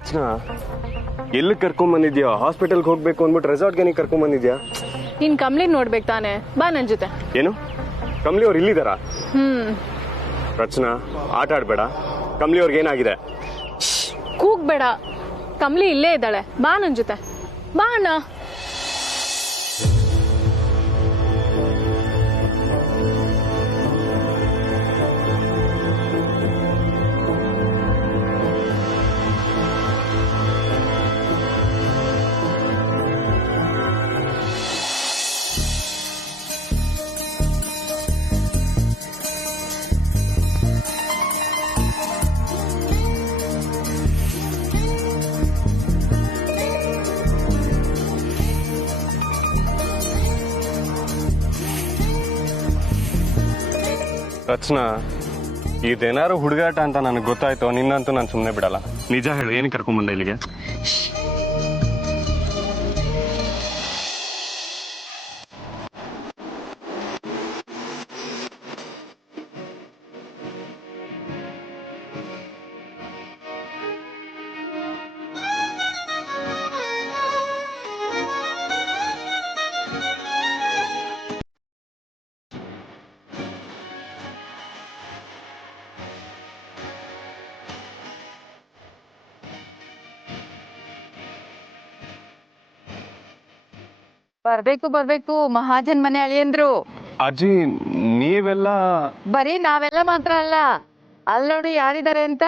ರಚನಾ, ಎಲ್ಲಿ ಕರ್ಕೊಂಡ್ ಬಂದಿದ್ಯಾ? ಹಾಸ್ಪಿಟಲ್ಗೆ ಹೋಗ್ಬೇಕು ಅಂದ್ಬಿಟ್ಟು ರೆಸಾರ್ಟ್ಗೆ ನೀ ಕರ್ಕೊಂಡ್ ಬಂದಿದ್ಯಾ? ನೀನ್ ಕಮ್ಲಿ ನೋಡ್ಬೇಕು ತಾನೆ, ಬಾ ನನ್ ಜೊತೆ. ಏನು, ಕಮ್ಲಿ ಅವ್ರು ಇಲ್ಲಿದಾರಾ? ರಚನಾ, ಆಟ ಆಡ್ಬೇಡ. ಕಮ್ಲಿ ಅವ್ರಿಗೆ ಏನಾಗಿದೆ? ಕೂಗ್ಬೇಡ, ಕಮ್ಲಿ ಇಲ್ಲೇ ಇದ್ದಾಳೆ, ಬಾ ನನ್ ಜೊತೆ, ಬಾ ಅಣ್ಣ. ರಚನಾ, ಇದೇನಾರು ಹುಡುಗಾಟ ಅಂತ ನನಗೆ ಗೊತ್ತಾಯ್ತು. ನಿನ್ನಂತೂ ನಾನು ಸುಮ್ಮನೆ ಬಿಡಲ್ಲ. ನಿಜ ಹೇಳು, ಏನಕ್ಕೆ ಕರ್ಕೊಂಡ್ ಬಂದೆ ಇಲ್ಲಿಗೆ? ಬರ್ಬೇಕು ಮಹಾಜನ್ ಮನೆ ಅಳಿಯಂದ್ರು. ಅಜ್ಜಿ, ನೀವೆಲ್ಲ ಬರೀ ನಾವೆಲ್ಲ ಮಾತ್ರ ಅಲ್ಲ, ಅಲ್ಲಿ ನೋಡಿ ಯಾರಿದ್ದಾರೆ ಅಂತ.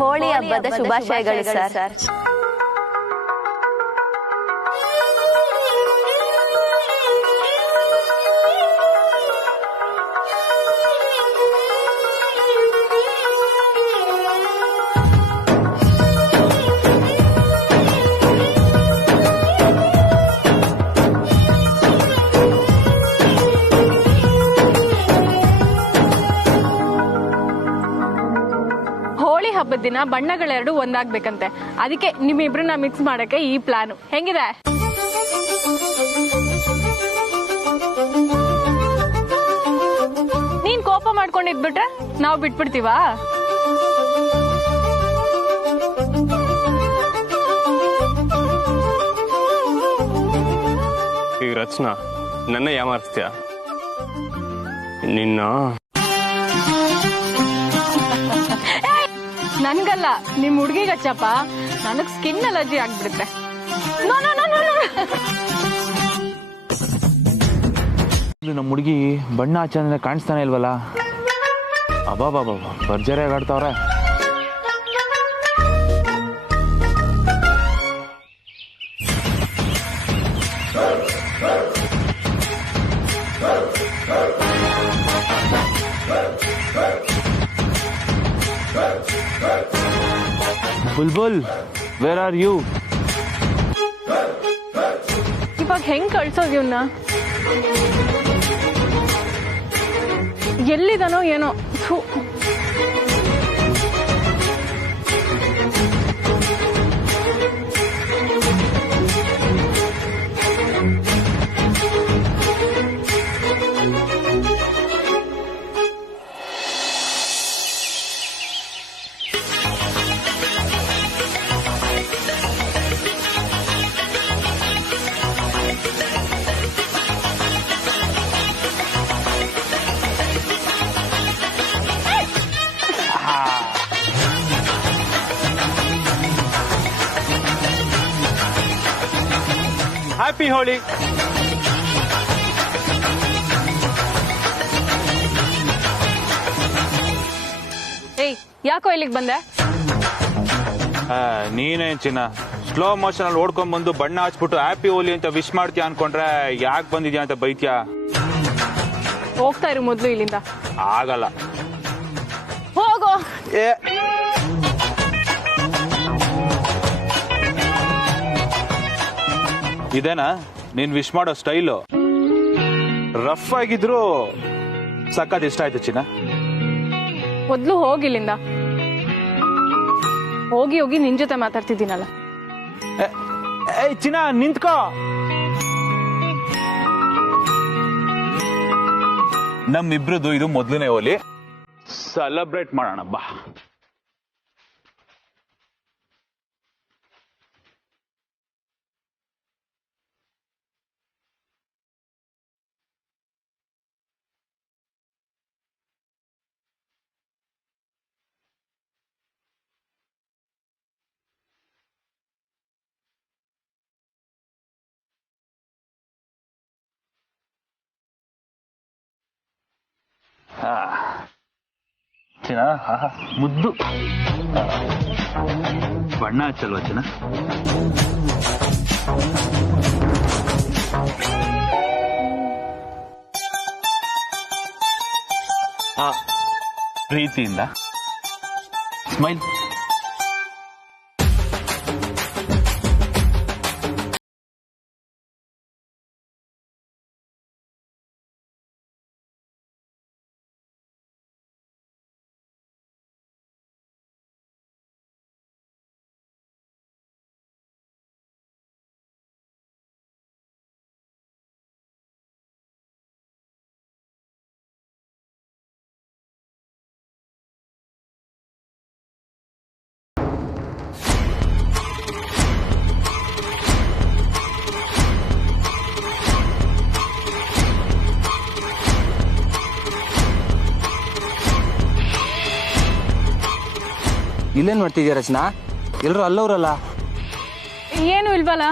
ಹೋಳಿ ಹಬ್ಬದ ಶುಭಾಶಯಗಳು ಸರ್. ಹಬ್ಬದ ದಿನ ಬಣ್ಣಗಳೆರಡು ಒಂದಾಗ್ಬೇಕಂತೆ, ಅದಕ್ಕೆ ನಿಮ್ಮಿಬ್ರನ್ನ ಮಿಕ್ಸ್ ಮಾಡಕ್ಕೆ ಈ ಪ್ಲಾನ್. ಹೆಂಗಿದೆ? ನೀನ್ ಕೋಪ ಮಾಡ್ಕೊಂಡಿದ್ಬಿಟ್ರೆ ನಾವು ಬಿಟ್ಬಿಡ್ತೀವಾ? ಈ ರಚನಾ, ನನ್ನ ಯಾಮಾರಿಸ್ತೀಯ? ನಿನ್ನ ನನ್ಗಲ್ಲ ನಿಮ್ ಹುಡ್ಗಿಗ್ ಹಚ್ಚಪ್ಪ, ನನಗ್ ಸ್ಕಿನ್ ಅಲರ್ಜಿ ಆಗ್ಬಿಡುತ್ತೆ. No no no no no. ನಮ್ಮ ಹುಡುಗಿ ಬಣ್ಣ ಹಚ್ಚಂದ್ರೆ ಕಾಣಿಸ್ತಾನೆ ಇಲ್ವಲ್ಲ. ಅಬಾಬಾಬಾ ಭರ್ಜರಿಯಾಗಿ ಆಡ್ತಾವ್ರೆ. Bulbul, where are you? ಇವಾಗ ಹೆಂಗ್ ಕಳ್ಸೋದ್ ಇವ್ನ? ಎಲ್ಲಿದನೋ ಏನೋ. ಥು. ಹ್ಯಾಪಿ ಹೋಳಿ. ಏಯ್, ಯಾಕೋ ಇಲ್ಲಿಗೆ ಬಂದೆ? ನೀನೇನ್ ಚಿನ್ನ ಸ್ಲೋ ಮೋಷನ್ ಅಲ್ಲಿ ಓಡ್ಕೊಂಡ್ ಬಂದು ಬಣ್ಣ ಹಚ್ಬಿಟ್ಟು ಹ್ಯಾಪಿ ಹೋಲಿ ಅಂತ ವಿಶ್ ಮಾಡ್ತೀಯ ಅನ್ಕೊಂಡ್ರೆ ಯಾಕೆ ಬಂದಿದ್ಯಾ ಅಂತ ಬೈತ್ಯಾ? ಹೋಗ್ತಾ ಇರು ಮೊದ್ಲು ಇಲ್ಲಿಂದ. ಆಗಲ್ಲ. ಹೋಗೋ. ಇದೇನಾ ನೀನ್ ವಿಶ್ ಮಾಡೋ ಸ್ಟೈಲು? ರಫ್ ಆಗಿದ್ರು ಸಖತ್ ಇಷ್ಟ ಆಯ್ತು ಚಿನ್ನ. ಮೊದ್ಲು ಹೋಗಿಲ್ಲಿಂದ. ಹೋಗಿ ಹೋಗಿ ನಿನ್ ಜೊತೆ ಮಾತಾಡ್ತಿದ್ದೀನಲ್ಲ. ಏಯ್ ಚಿನ್ನ ನಿಂತ್ಕೋ. ನಮ್ಮಿಬ್ರದ್ದು ಇದು ಮೊದಲನೇ ಹೋಲಿ, ಸೆಲೆಬ್ರೇಟ್ ಮಾಡೋಣ ಬಾ. ಚಿನ್ನ ಮುದ್ದು ಬಣ್ಣ ಹಚ್ಚಲ್ವಾ ಚಿನ್ನ? ಪ್ರೀತಿಯಿಂದ ಸ್ಮೈಲ್. ಇಲ್ಲೇನ್ ಮಾಡ್ತಿದ್ಯಾ ರಚನಾ? ಎಲ್ರು ಅಲ್ಲವ್ರಲ್ಲ. ಏನು ಇಲ್ವಲ್ಲ.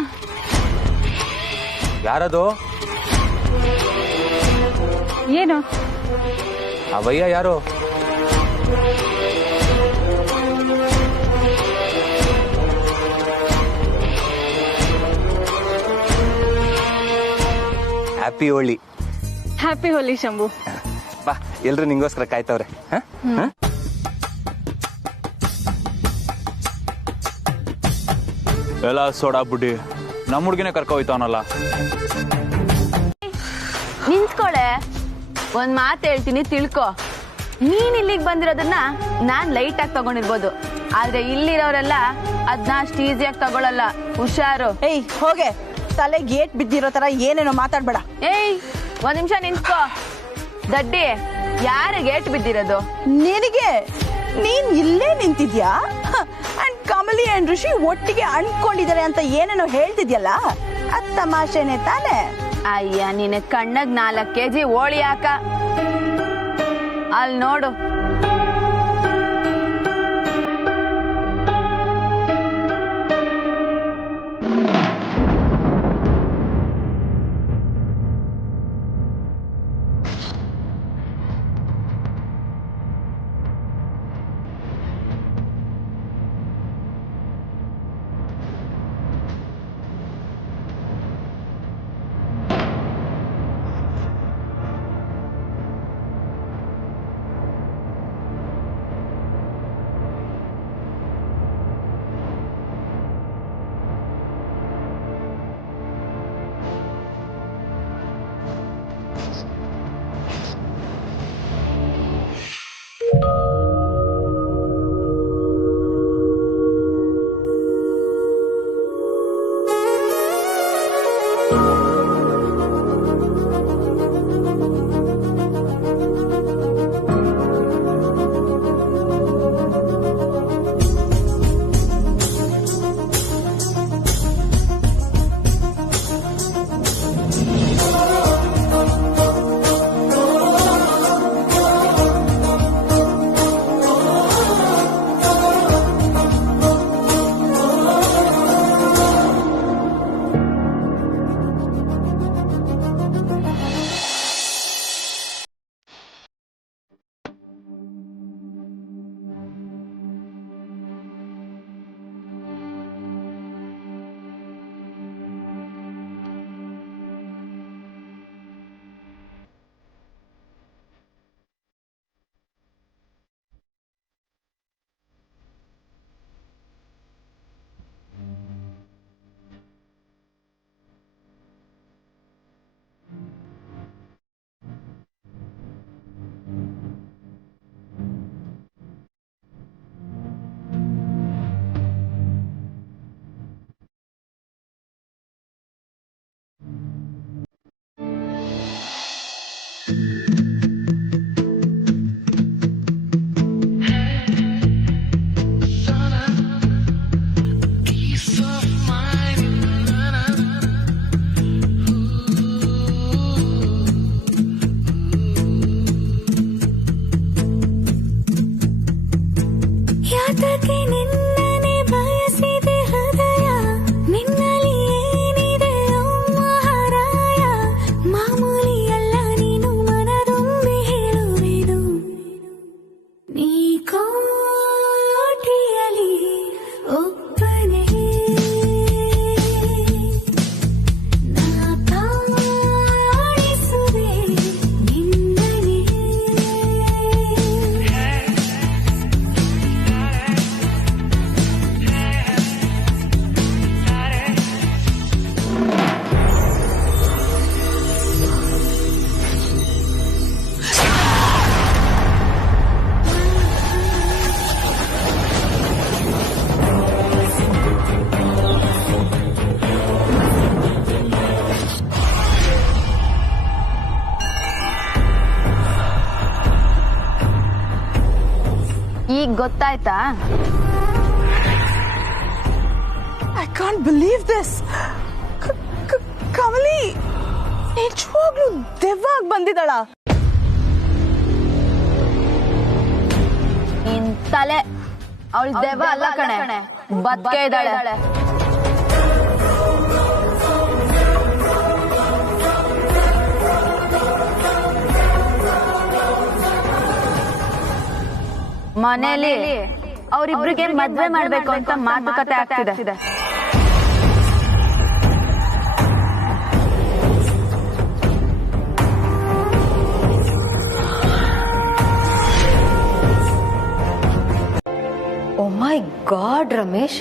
ಯಾರದು? ಏನು? ಅವಯ್ಯ ಯಾರು? ಹ್ಯಾಪಿ ಹೋಳಿ. ಹ್ಯಾಪಿ ಹೋಲಿ ಶಂಭು. ಬಾ, ಎಲ್ರು ನಿಂಗೋಸ್ಕರ ಕಾಯ್ತವ್ರೆ. ಎಲ್ಲ ಸೋಡಾ ಬುಡ್ಡಿ ನಮ್ಮ ಹುಡ್ಗಿನೇ ಕರ್ಕೊ ಹೋಯ್ತವನಲ್ಲ. ನಿಂತ್ಕೊಳೆ, ಒಂದ್ ಮಾತು ಹೇಳ್ತೀನಿ ತಿಳ್ಕೊ. ನೀನ್ ಇಲ್ಲಿಗೆ ಬಂದಿರೋದನ್ನ ನಾನ್ ಲೈಟ್ ಆಗಿ ತಗೊಂಡಿರ್ಬೋದು, ಆದ್ರೆ ಇಲ್ಲಿರೋರೆಲ್ಲ ಅದನ್ನ ಅಷ್ಟು ಈಸಿಯಾಗಿ ತಗೊಳಲ್ಲ. ಹುಷಾರು. ಏಯ್ ಹೋಗೆ, ತಲೆ ಗೇಟ್ ಬಿದ್ದಿರೋ ತರ ಏನೇನೋ ಮಾತಾಡ್ಬೇಡ. ಏಯ್ ಒಂದ್ ನಿಮಿಷ ನಿಂತ್ಕೋ. ದಡ್ಡಿ, ಯಾರು ಗೇಟ್ ಬಿದ್ದಿರೋದು? ನಿನಗೆ. ನೀನ್ ಇಲ್ಲೇ ನಿಂತಿದ್ಯಾ? ಅಂಡ್ ಕಮಲಿ ಅಂಡ್ ಋಷಿ ಒಟ್ಟಿಗೆ ಅಂಟ್ಕೊಂಡಿದ್ದಾರೆ ಅಂತ ಏನೇನೋ ಹೇಳ್ತಿದ್ಯಲ್ಲ, ಅದ್ ತಮಾಷೆನೆ ತಾನೆ? ಅಯ್ಯ, ನಿನ್ನ ಕಣ್ಣಗ್ 4 kg ಹೋಳಿ ಹಾಕ. ಅಲ್ಲಿ ನೋಡು, ಈಗ ಗೊತ್ತಾಯ್ತಾ? I can't believe this. Kamali ನಿಜವಾಗ್ಲೂ ದೆವ್ವಾಗಿ ಬಂದಿದ್ದಾಳ? ನಿನ್ ತಲೆ, ಅವಳು ದೆವ್ವ ಅಲ್ಲ ಕಣೆ, ಬದುಕೆ ಇದ್ದಾಳೆ. ಮನೇಲಿ ಅವರಿಬ್ರಿಗೆ ಮದ್ವೆ ಮಾಡ್ಬೇಕು ಅಂತ ಮಾತುಕತೆ ಆಗ್ತಿದೆ. ಓ ಮೈ ಗಾಡ್ ರಮೇಶ್,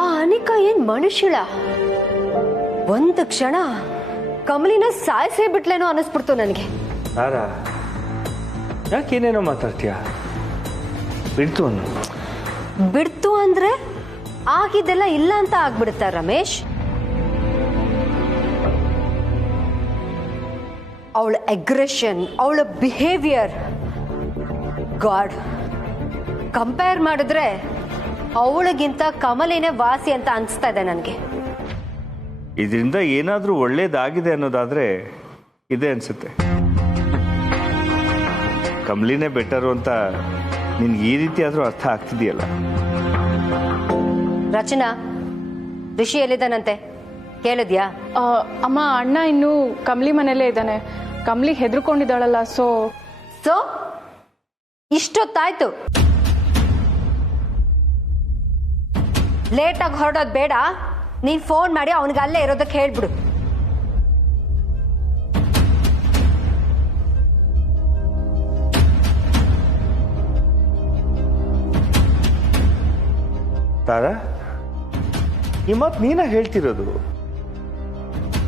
ಆ ಅನಿಕಾ ಏನ್ ಮನುಷ್ಯಳ? ಒಂದು ಕ್ಷಣ ಕಮಲಿನ ಸಾಯಿಸೇ ಬಿಟ್ಲೇನೋ ಅನಿಸ್ಬಿಡ್ತು ನನಗೆ. ಯಾಕೇನೇನೋ ಮಾತಾಡ್ತೀಯ? ಬಿಡ್ತು ಅಂದ್ರೆ ಆಗಿದ್ದೆಲ್ಲ ಇಲ್ಲ ಅಂತ ಆಗ್ಬಿಡುತ್ತ ರಮೇಶ್. ಅವಳ ಅಗ್ರೆಷನ್, ಅವಳ ಬಿಹೇವಿಯರ್, ಗಾಡ್, ಕಂಪೇರ್ ಮಾಡಿದ್ರೆ ಅವಳಿಗಿಂತ ಕಮಲಿನೇ ವಾಸಿ ಅಂತ ಅನ್ಸ್ತಾ ಇದೆ ನನಗೆ. ಇದರಿಂದ ಏನಾದ್ರೂ ಒಳ್ಳೇದಾಗಿದೆ ಅನ್ನೋದಾದ್ರೆ ಇದೆ ಅನ್ಸುತ್ತೆ. ಕಮಲಿನೇ ಬೆಟರು ಅಂತ ನಿನ್ಗೆ ಈ ರೀತಿ ಆದ್ರೂ ಅರ್ಥ ಆಗ್ತಿದೆಯಲ್ಲ. ರಚನಾ, ಋಷಿ ಎಲ್ಲಿದ್ದಾನಂತೆ ಕೇಳಿದ್ಯಾ? ಅಮ್ಮ, ಅಣ್ಣ ಇನ್ನು ಕಮಲಿ ಮನೇಲೇ ಇದ್ದಾನೆ. ಕಮಲಿ ಹೆದರ್ಕೊಂಡಿದ್ದಾಳಲ್ಲ, ಸೊ ಇಷ್ಟೊತ್ತಾಯ್ತು. ಲೇಟಾಗಿ ಹೊರಡೋದು ಬೇಡ, ನೀನ್ ಫೋನ್ ಮಾಡಿ ಅವನಿಗೆ ಅಲ್ಲೇ ಇರೋದಕ್ಕೆ ಹೇಳ್ಬಿಡು. ತಾರಾ, ಈ ಮಾತು ನೀನ ಹೇಳ್ತಿರೋದು?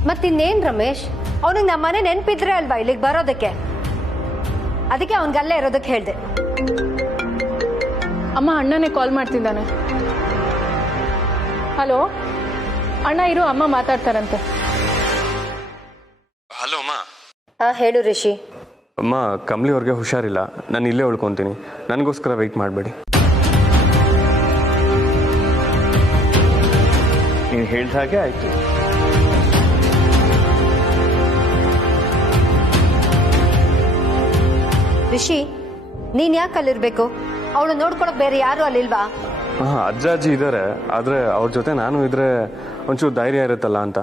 ಮತ್ತಿನ್ನೇನ್ ರಮೇಶ್, ಅವನಿಗೆ ನಮ್ಮ ಮನೆ ನೆನ್ಪಿದ್ರೆ ಅಲ್ವಾ ಇಲ್ಲಿಗೆ ಬರೋದಕ್ಕೆ, ಅದಕ್ಕೆ ಅವನಿಗೆ ಅಲ್ಲೇ ಇರೋದಕ್ಕೆ ಹೇಳ್ದೆ. ಅಮ್ಮ, ಅಣ್ಣನೇ ಕಾಲ್ ಮಾಡ್ತಿದ್ದಾನೆ. ಹಲೋ ಅಣ್ಣ, ಇರು, ಅಮ್ಮ ಮಾತಾಡ್ತಾರಂತೆ. ಹಲೋ ಅಮ್ಮ. ಹೇಳು ರಿಷಿ. ಅಮ್ಮ, ಕಮಲಿ ಅವ್ರಿಗೆ ಹುಷಾರಿಲ್ಲ, ನಾನು ಇಲ್ಲೇ ಉಳ್ಕೊತೀನಿ. ನನಗೋಸ್ಕರ ವೆಯ್ಟ್ ಮಾಡಬೇಡಿ. ನೀನು ಹೇಳ್ದ ಹಾಗೆ ಆಯ್ತು. ರಿಷಿ, ನೀನ್ ಯಾಕೆ ಅಲ್ಲಿರ್ಬೇಕು? ಅವಳು ನೋಡ್ಕೊಳಕ್ ಬೇರೆ ಯಾರು ಅಲ್ಲಿಲ್ವಾ? ಹಾಂ, ಅಜ್ಜ ಅಜ್ಜಿ ಇದ್ದಾರೆ, ಆದರೆ ಅವ್ರ ಜೊತೆ ನಾನು ಇದ್ರೆ ಒಂಚೂರು ಧೈರ್ಯ ಇರುತ್ತಲ್ಲ ಅಂತ.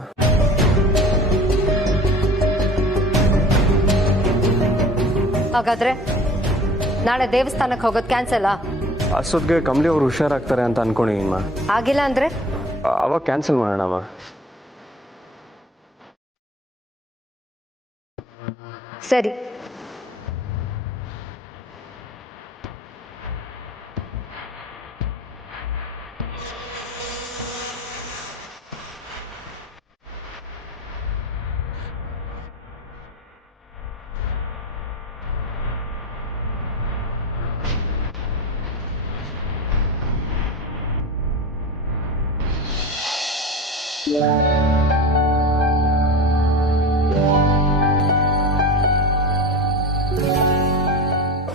ಹಾಗಾದ್ರೆ ನಾಳೆ ದೇವಸ್ಥಾನಕ್ಕೆ ಹೋಗೋದು ಕ್ಯಾನ್ಸಲ್? ಅಷ್ಟೊತ್ತಿಗೆ ಕಮಲಿ ಅವ್ರು ಹುಷಾರಾಗ್ತಾರೆ ಅಂತ ಅನ್ಕೊಂಡಿಮ್ಮ. ಆಗಿಲ್ಲ ಅಂದ್ರೆ ಅವಾಗ ಕ್ಯಾನ್ಸಲ್ ಮಾಡೋಣಮ್ಮ. ಸರಿ.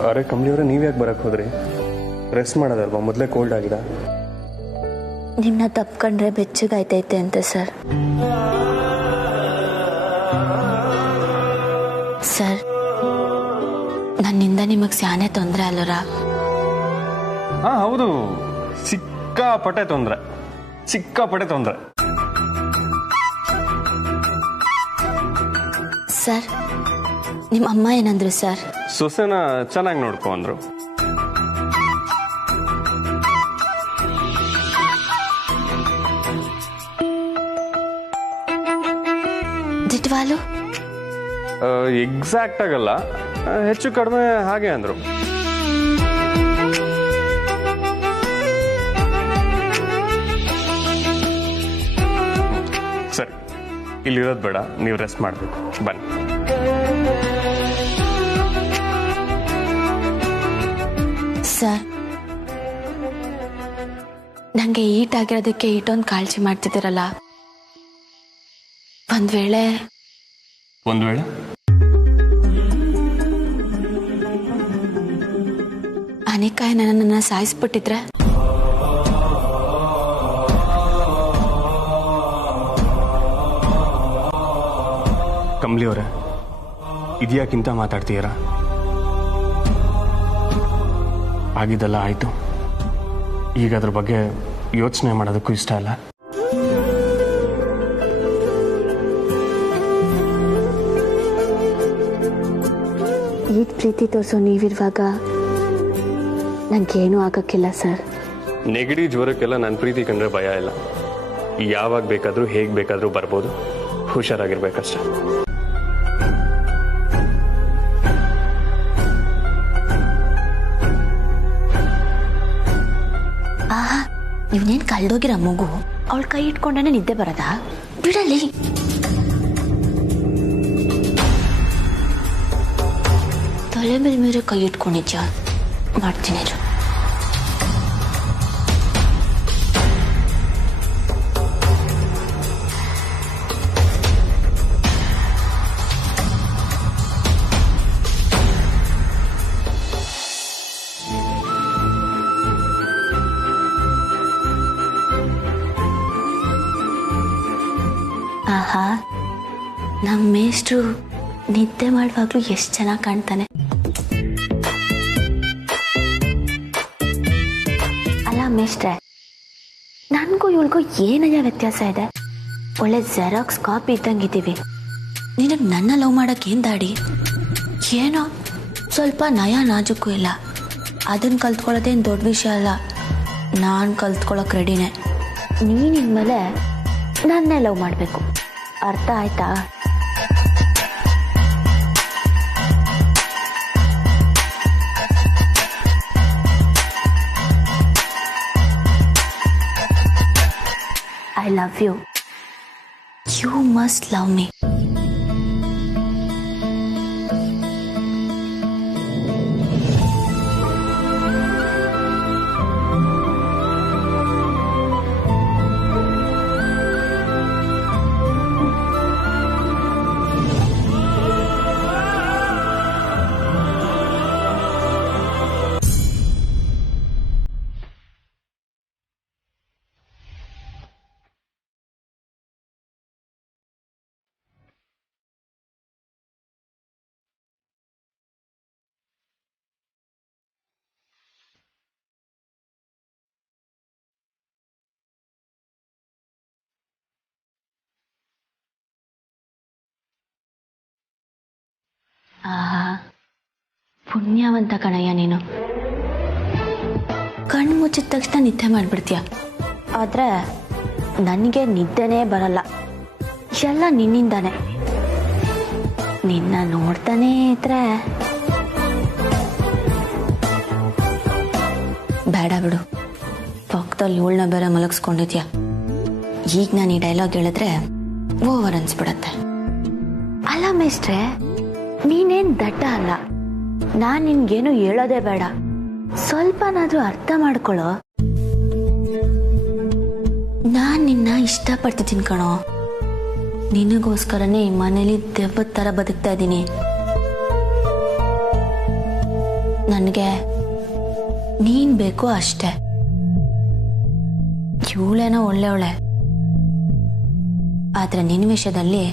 ಅರೆ ಕಮಲಿ ಅವರೇ, ನೀವು ಯಾಕೆ ಬರಕ್ಕೆ ಹೋದ್ರಿ? ರೆಸ್ಟ್ ಮಾಡೋದಲ್ವಾ, ಮೊದಲೇ ಕೋಲ್ಡ್ ಆಗಿದೆ. ನಿಮ್ಮನ್ನ ತಪ್ಕೊಂಡ್ರೆ ಬೆಚ್ಚಗಾಯ್ತೈತೆ ಅಂತ ಸರ್. ಸರ್, ನನ್ನಿಂದ ನಿಮಗೆ ಸ್ಯಾನೆ ತೊಂದರೆ ಅಲ್ಲರ? ಹಾಂ ಹೌದು, ಸಿಕ್ಕಾಪಟ್ಟೆ ತೊಂದರೆ. ಸರ್, ನಿಮ್ಮ ಅಮ್ಮ ಏನಂದ್ರು ಸರ್? ಸೊಸೆನ ಚೆನ್ನಾಗಿ ನೋಡ್ಕೊ ಅಂದ್ರು. ದಿಟ್ವಾಲು ಎಕ್ಸಾಕ್ಟ್ ಆಗಲ್ಲ, ಹೆಚ್ಚು ಕಡಿಮೆ ಹಾಗೆ ಅಂದ್ರು. ಸರಿ, ಇಲ್ಲಿರೋದು ಬೇಡ, ನೀವು ರೆಸ್ಟ್ ಮಾಡಬೇಕು. ಬನ್ನಿ. ಸರ್, ನಂಗೆ ಈಟ್ ಆಗಿರೋದಕ್ಕೆ ಈಟೊಂದು ಕಾಳಜಿ ಮಾಡ್ತಿದ್ದೀರಲ್ಲ, ಒಂದ್ ವೇಳೆ ಅನಿಕಾಯ ನನ್ನನ್ನು ಸಾಯಿಸ್ಬಿಟ್ಟಿದ್ರೆ ಕಮಲಿ ಅವರೇ, ಇದ್ಯಾಕಿಂತ ಮಾತಾಡ್ತೀರಾ? ಆಗಿದ್ದೆಲ್ಲ ಆಯಿತು. ಈಗ ಅದ್ರ ಬಗ್ಗೆ ಯೋಚನೆ ಮಾಡೋದಕ್ಕೂ ಇಷ್ಟ ಇಲ್ಲ. ಈಗ ಪ್ರೀತಿ ತೋರಿಸೋ ನೀವಿರುವಾಗ ನನಗೇನೂ ಆಗೋಕ್ಕಿಲ್ಲ ಸರ್. ನೆಗಡಿ ಜ್ವರಕ್ಕೆಲ್ಲ ನನ್ನ ಪ್ರೀತಿ ಕಂಡ್ರೆ ಭಯ ಇಲ್ಲ. ಯಾವಾಗ ಬೇಕಾದರೂ ಹೇಗೆ ಬೇಕಾದರೂ ಬರ್ಬೋದು. ಹುಷಾರಾಗಿರ್ಬೇಕಷ್ಟೆ. ಆಹಾ, ಇವನೇನು ಕಳ್ದೋಗಿರೋ ಮಗು ಅವಳ ಕೈ ಇಟ್ಕೊಂಡೇ ನಿದ್ದೆ ಬರೋದಾ? ಬಿಡಲಿ. ತಲೆ ಮೇಲೆ ಮೇಲೆ ಕೈ ಇಟ್ಕೊಂಡಿದ್ಯಾ? ಮಾಡ್ತೀನಿ ಇರು. ಆಹಾ, ನಮ್ಮ ಮೇಷ್ಟ್ರು ನಿದ್ದೆ ಮಾಡುವಾಗ್ಲೂ ಎಷ್ಟು ಚೆನ್ನಾಗಿ ಕಾಣ್ತಾನೆ. ಅಲ್ಲ ಮೇಷ್ಟ್ರೆ, ನನಗೂ ಇವಳಿಗೂ ಏನಯ್ಯ ವ್ಯತ್ಯಾಸ ಇದೆ? ಒಳ್ಳೆ ಜೆರಾಕ್ಸ್ ಕಾಪಿ ಇದ್ದಂಗಿದ್ದೀವಿ. ನಿನಗೆ ನನ್ನ ಲವ್ ಮಾಡಕ್ಕೆ ಏನು ದಾಡಿ? ಏನೋ ಸ್ವಲ್ಪ ನಯ ನಾಜುಕ್ಕೂ ಇಲ್ಲ. ಅದನ್ನು ಕಲ್ತ್ಕೊಳ್ಳೋದೇನು ದೊಡ್ಡ ವಿಷಯ ಅಲ್ಲ. ನಾನು ಕಲ್ತ್ಕೊಳ್ಳೋಕೆ ರೆಡಿನೇ. ನೀನು ಇನ್ಮೇಲೆ ನನ್ನೇ ಲವ್ ಮಾಡಬೇಕು. ಅರ್ಥ ಆಯ್ತಾ? I love you. You must love me. ಆಹಾ, ಪುಣ್ಯವಂತ ಕಣಯ್ಯ ನೀನು. ಕಣ್ಣು ಮುಚ್ಚಿದ ತಕ್ಷಣ ನಿದ್ದೆ ಮಾಡಿಬಿಡ್ತೀಯ. ಆದರೆ ನನಗೆ ನಿದ್ದೆನೇ ಬರಲ್ಲ. ಎಲ್ಲ ನಿನ್ನಿಂದಾನೆ. ನಿನ್ನ ನೋಡ್ತಾನೇ ಇದ್ರೆ ಬೇಡ ಬಿಡು. ಪಕ್ಕದಲ್ಲಿ ಇವಳನ್ನ ಬೇರೆ ಮಲಗಿಸ್ಕೊಂಡಿದ್ಯಾ. ಈಗ ನಾನು ಈ ಡೈಲಾಗ್ ಹೇಳಿದ್ರೆ ಓವರ್ ಅನ್ಸ್ಬಿಡತ್ತೆ. ಅಲ್ಲ ಮೇಷ್ಟ್ರೆ, ನೀನೇನ್ ದಡ್ಡ ಅಲ್ಲ. ನಾನ್ ನಿನ್ಗೇನು ಹೇಳೋದೇ ಬೇಡ. ಸ್ವಲ್ಪನಾದ್ರೂ ಅರ್ಥ ಮಾಡ್ಕೊಳ್ಳೋ. ನಾನ್ ನಿನ್ನ ಇಷ್ಟಪಡ್ತಿದ್ದೀನಿ ಕಣೋ. ನಿನಗೋಸ್ಕರನೇ ಈ ಮನೇಲಿ ದೆವ್ವದ ಥರ ಬದುಕ್ತಾ ಇದ್ದೀನಿ. ನನಗೆ ನೀನ್ ಬೇಕು ಅಷ್ಟೆ. ಇವಳೇನೋ ಒಳ್ಳೆವಳೆ, ಆದ್ರೆ ನಿನ್ನ ವಿಷಯದಲ್ಲಿ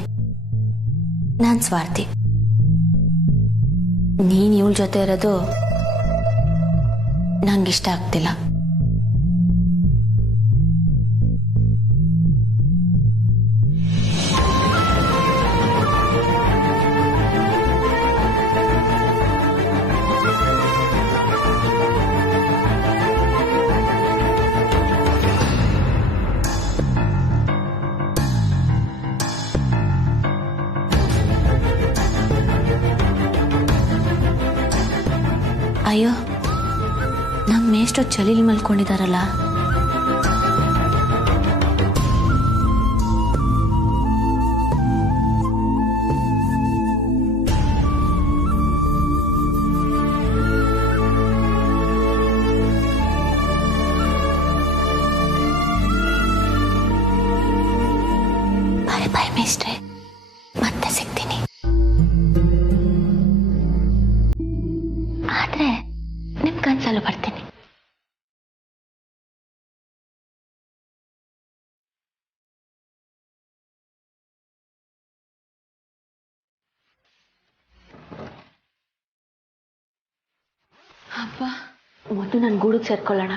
ನಾನ್ ಸ್ವಾರ್ಥಿ. ನೀನ್ ಇವಳ ಜೊತೆ ಇರೋದು ನಂಗಿಷ್ಟ ಆಗ್ತಿಲ್ಲ. ಅಯ್ಯೋ, ನಮ್ಮ ಮೇಷ್ಟ್ರು ಚಳಿಲಿ ಮಲ್ಕೊಂಡಿದಾರಲ್ಲ. ಬಾಯ್ ಬಾಯ್ ಮೇಷ್ಟ್ರೆ, ಮತ್ತೆ ಸಿಗ್ತೀನಿ. ಆದ್ರೆ ನಿಮ್ ಕನ್ಸಲ್ಲೂ ಬರ್ತೀನಿ. ಅಪ್ಪ ಮೊದಲು ನನ್ನ ಗೂಡಿಗೆ ಸೇರ್ಕೊಳ್ಳೋಣ.